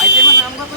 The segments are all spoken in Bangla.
আইটেমের নাম কত?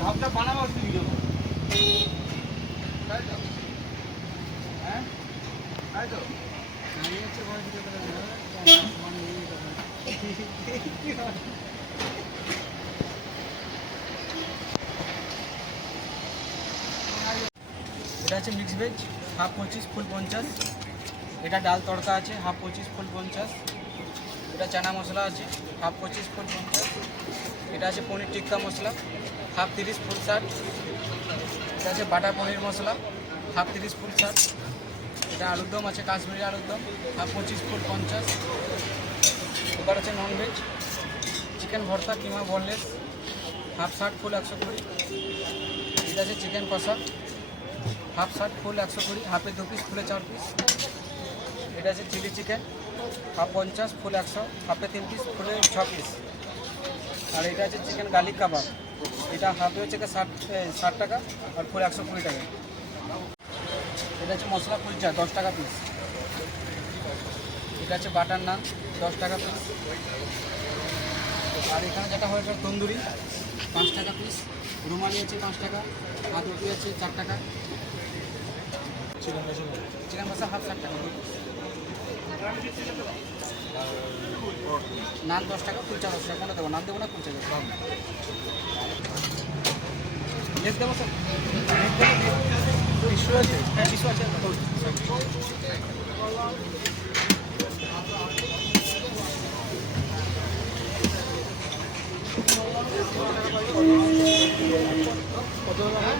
ভাবটা বানাবো দিদি তাই তো হ্যাঁ তাই তো আমি হচ্ছে বড় দিতে পারে না এটা আছে মিক্স ভেজ হাফ 25 ফুল 50। এটা ডাল তড়কা আছে হাফ 25 ফুল 50। এটা চানা মশলা আছে হাফ 25 ফুল 50। এটা আছে পনির টিক্কা মশলা হাফ 30 ফুল 60। এটা আছে বাটা পনির মশলা হাফ 30 ফুল 60। এটা আলুর দম আছে কাশ্মীরি আলুর দম হাফ 25 ফুল 50। এবার আছে ননভেজ চিকেন ভর্তা কিমা বনলেস হাফ 60 ফুল 120। এটা আছে চিকেন কষা হাফ 60 ফুল 120, হাফে 2 পিস ফুলে 4 পিস। এটা আছে চিলি চিকেন হাফ 50 ফুল 100, হাফে 3 পিস ফুলে 6 পিস। আর এটা আছে চিকেন গার্লিক কাবাব, এটা হাফে হচ্ছে 60 টাকা আর ফুল 120 টাকা। এটা আছে মশলা কুলচা 10 টাকা পিস। এটা আছে বাটার নান 10 টাকা পিস। আর এখানে যেটা হয় এটা তন্দুরি 5 টাকা পিস, রুমালি আছে 5 টাকা, আর রুটি আছে 4 টাকা। চিকেন কষা হাফ 60 টাকা। নান 10 টাকা, কুলচা 10 টাকা। কোনটা দেবো? নান দেবো না কুলচা দেবো? লেস দেবো স্যার? টিস্যু আছে? হ্যাঁ টিস্যু আছে। কত টাকা?